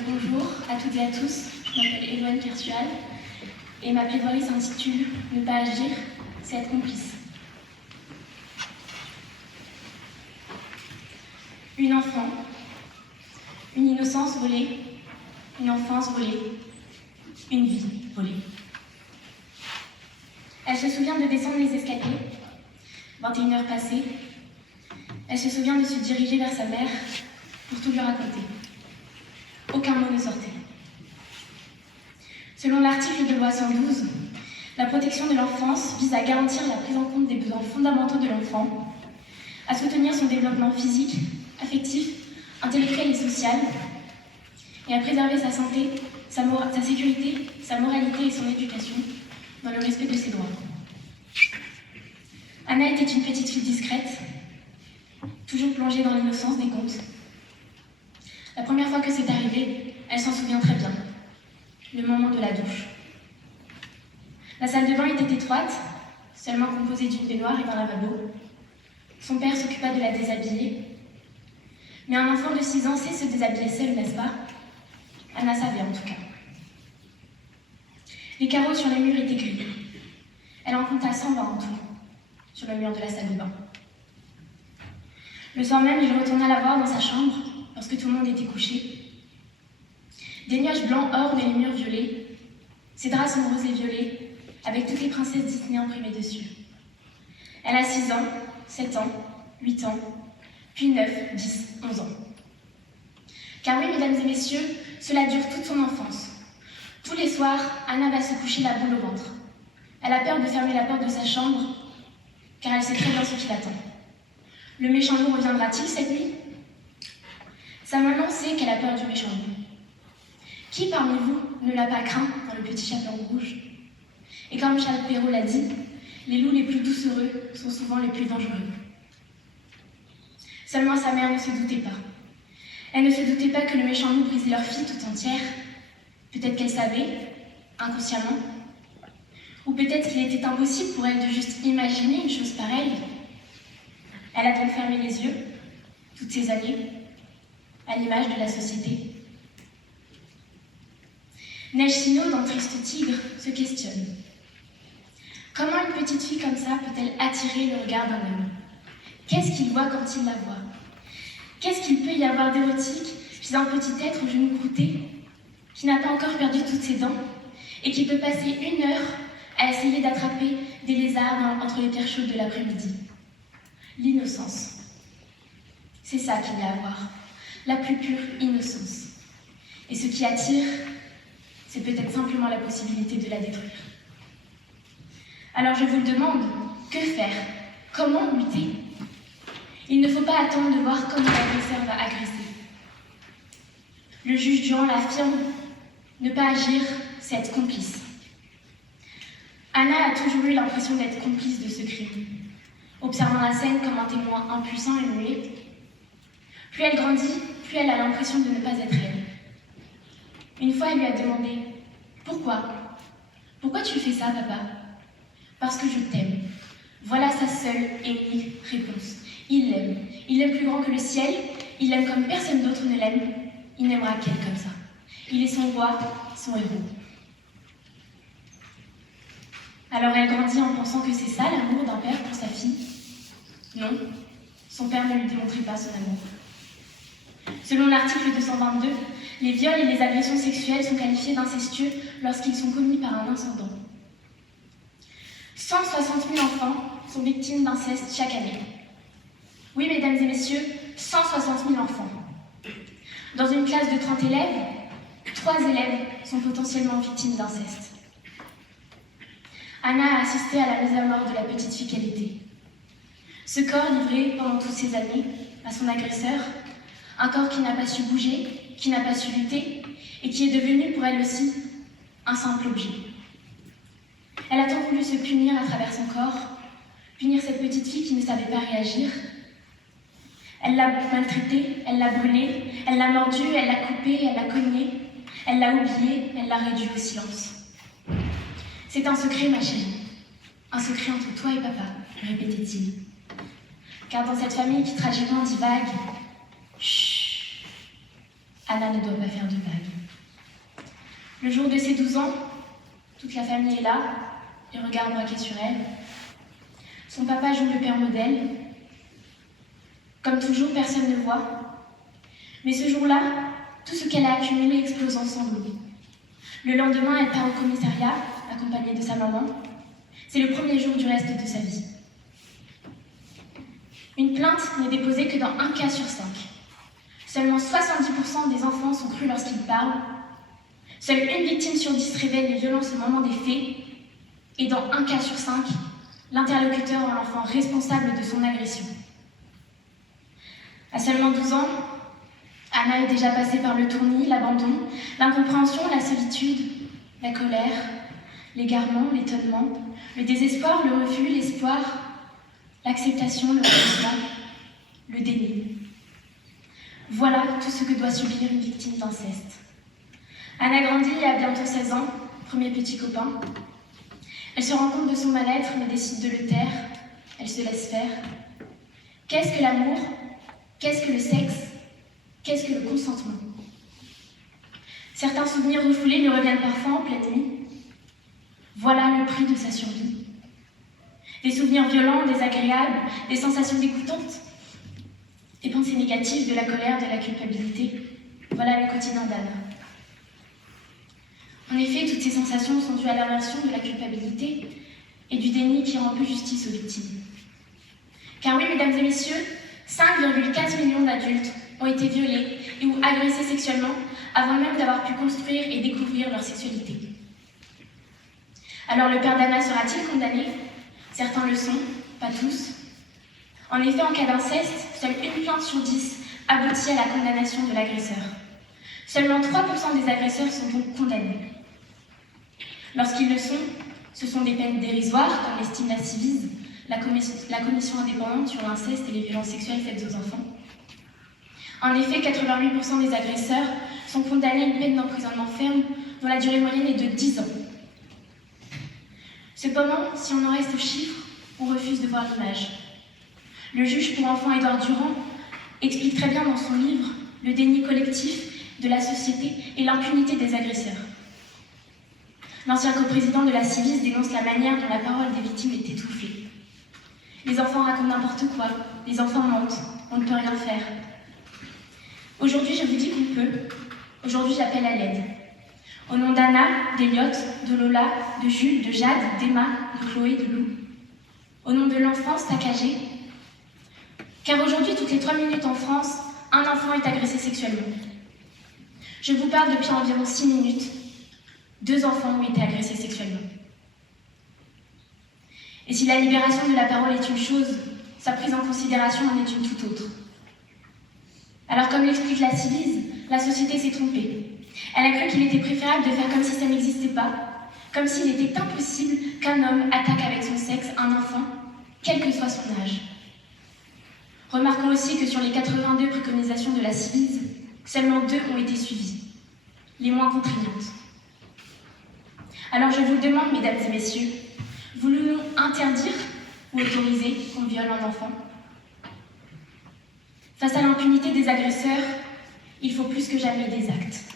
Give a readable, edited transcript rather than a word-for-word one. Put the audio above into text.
Bonjour à toutes et à tous, je m'appelle Éloane Kersual et ma plaidoirie s'intitule « Ne pas agir, c'est être complice ». Une enfant, une innocence volée, une enfance volée, une vie volée. Elle se souvient de descendre les escaliers, 21h passées. Elle se souvient de se diriger vers sa mère pour tout lui raconter. Aucun mot ne sortait. Selon l'article de loi 112, la protection de l'enfance vise à garantir la prise en compte des besoins fondamentaux de l'enfant, à soutenir son développement physique, affectif, intellectuel et social, et à préserver sa santé, sa sécurité, sa moralité et son éducation dans le respect de ses droits. Anna était une petite fille discrète, toujours plongée dans l'innocence des contes. La première fois que c'est arrivé, elle s'en souvient très bien. Le moment de la douche. La salle de bain était étroite, seulement composée d'une baignoire et d'un lavabo. Son père s'occupa de la déshabiller. Mais un enfant de 6 ans sait se déshabiller seul, n'est-ce pas? Anna savait en tout cas. Les carreaux sur les murs étaient gris. Elle en compta 120 en tout, sur le mur de la salle de bain. Le soir même, il retourna la voir dans sa chambre, lorsque tout le monde était couché. Des nuages blancs ornent les murs violets. Ses draps sont roses et violets, avec toutes les princesses Disney imprimées dessus. Elle a 6 ans, 7 ans, 8 ans, puis 9, 10, 11 ans. Car oui, mesdames et messieurs, cela dure toute son enfance. Tous les soirs, Anna va se coucher la boule au ventre. Elle a peur de fermer la porte de sa chambre, car elle sait très bien ce qui l'attend. Le méchant loup reviendra-t-il cette nuit? Sa maman sait qu'elle a peur du méchant loup. Qui parmi vous ne l'a pas craint dans Le Petit Chaperon Rouge? Et comme Charles Perrault l'a dit, les loups les plus doucereux sont souvent les plus dangereux. Seulement sa mère ne se doutait pas. Elle ne se doutait pas que le méchant loup brisait leur fille tout entière. Peut-être qu'elle savait, inconsciemment. Ou peut-être qu'il était impossible pour elle de juste imaginer une chose pareille. Elle a donc fermé les yeux, toutes ces années, à l'image de la société. Neige Sino, dans Triste Tigre, se questionne. Comment une petite fille comme ça peut-elle attirer le regard d'un homme? Qu'est-ce qu'il voit quand il la voit? Qu'est-ce qu'il peut y avoir d'érotique chez un petit être aux genoux croûtés, qui n'a pas encore perdu toutes ses dents, et qui peut passer 1 heure à essayer d'attraper des lézards entre les pierres chaudes de l'après-midi? L'innocence. C'est ça qu'il y a à voir, la plus pure innocence. Et ce qui attire, c'est peut-être simplement la possibilité de la détruire. Alors je vous le demande, que faire? Comment lutter? Il ne faut pas attendre de voir comment l'agresseur va agresser. Le juge Durand l'affirme, ne pas agir, c'est être complice. Anna a toujours eu l'impression d'être complice de ce crime, observant la scène comme un témoin impuissant et muet. Plus elle grandit, plus elle a l'impression de ne pas être elle. Une fois, elle lui a demandé « Pourquoi? Pourquoi tu fais ça, papa ?»« Parce que je t'aime. » Voilà sa seule et unique réponse. Il l'aime plus grand que le ciel, il l'aime comme personne d'autre ne l'aime, il n'aimera qu'elle comme ça. Il est son roi, son héros. Alors elle grandit en pensant que c'est ça l'amour d'un père pour sa fille? Non, son père ne lui démontrait pas son amour. Selon l'article 222, les viols et les agressions sexuelles sont qualifiés d'incestueux lorsqu'ils sont commis par un ascendant. 160 000 enfants sont victimes d'inceste chaque année. Oui, mesdames et messieurs, 160 000 enfants. Dans une classe de 30 élèves, 3 élèves sont potentiellement victimes d'inceste. Anna a assisté à la mise à mort de la petite fille qu'elle était. Ce corps livré pendant toutes ces années à son agresseur, un corps qui n'a pas su bouger, qui n'a pas su lutter, et qui est devenu pour elle aussi un simple objet. Elle a tant voulu se punir à travers son corps, punir cette petite fille qui ne savait pas réagir. Elle l'a maltraitée, elle l'a brûlée, elle l'a mordue, elle l'a coupée, elle l'a cognée, elle l'a oubliée, elle l'a réduit au silence. C'est un secret, ma chérie, un secret entre toi et papa, répétait-il. Car dans cette famille qui tragiquement divague, chut, Anna ne doit pas faire de vagues. Le jour de ses 12 ans, toute la famille est là, et regarde braqués sur elle. Son papa joue le père modèle. Comme toujours, personne ne voit. Mais ce jour-là, tout ce qu'elle a accumulé explose en sanglots. Le lendemain, elle part au commissariat, accompagnée de sa maman. C'est le premier jour du reste de sa vie. Une plainte n'est déposée que dans 1 cas sur 5. Seulement 70% des enfants sont crus lorsqu'ils parlent. Seule une victime sur 10 révèle les violences au moment des faits. Et dans 1 cas sur 5, l'interlocuteur rend l'enfant responsable de son agression. À seulement 12 ans, Anna est déjà passée par le tournis, l'abandon, l'incompréhension, la solitude, la colère, l'égarement, l'étonnement, le désespoir, le refus, l'espoir, l'acceptation, le renoncement, le déni. Voilà tout ce que doit subir une victime d'inceste. Anna grandit et a bientôt 16 ans, premier petit copain. Elle se rend compte de son mal-être mais décide de le taire. Elle se laisse faire. Qu'est-ce que l'amour? Qu'est-ce que le sexe? Qu'est-ce que le consentement? Certains souvenirs refoulés lui reviennent parfois en pleine nuit. Voilà le prix de sa survie. Des souvenirs violents, désagréables, des sensations dégoûtantes, des pensées négatives, de la colère, de la culpabilité. Voilà le quotidien d'Anna. En effet, toutes ces sensations sont dues à l'aversion de la culpabilité et du déni qui rend peu justice aux victimes. Car oui, mesdames et messieurs, 5,4 millions d'adultes ont été violés et ou agressés sexuellement avant même d'avoir pu construire et découvrir leur sexualité. Alors le père d'Anna sera-t-il condamné? Certains le sont, pas tous. En effet, en cas d'inceste, seule une plainte sur 10 aboutit à la condamnation de l'agresseur. Seulement 3% des agresseurs sont donc condamnés. Lorsqu'ils le sont, ce sont des peines dérisoires, comme l'estime la Civise, la commission indépendante sur l'inceste et les violences sexuelles faites aux enfants. En effet, 88% des agresseurs sont condamnés à une peine d'emprisonnement ferme dont la durée moyenne est de 10 ans. Cependant, si on en reste aux chiffres, on refuse de voir l'image. Le juge pour enfants Édouard Durand explique très bien dans son livre le déni collectif de la société et l'impunité des agresseurs. L'ancien coprésident de la Civise dénonce la manière dont la parole des victimes est étouffée. Les enfants racontent n'importe quoi, les enfants mentent, on ne peut rien faire. Aujourd'hui, je vous dis qu'on peut. Aujourd'hui, j'appelle à l'aide. Au nom d'Anna, d'Eliott, de Lola, de Jules, de Jade, d'Emma, de Chloé, de Lou. Au nom de l'enfance saccagée. Car aujourd'hui, toutes les 3 minutes en France, un enfant est agressé sexuellement. Je vous parle depuis environ 6 minutes. 2 enfants ont été agressés sexuellement. Et si la libération de la parole est une chose, sa prise en considération en est une toute autre. Alors comme l'explique la Civise, la société s'est trompée. Elle a cru qu'il était préférable de faire comme si ça n'existait pas, comme s'il était impossible qu'un homme attaque avec son sexe un enfant, quel que soit son âge. Remarquons aussi que sur les 82 préconisations de la Civise, seulement 2 ont été suivies, les moins contraignantes. Alors je vous demande, mesdames et messieurs, voulons-nous interdire ou autoriser qu'on viole un enfant? Face à l'impunité des agresseurs, il faut plus que jamais des actes.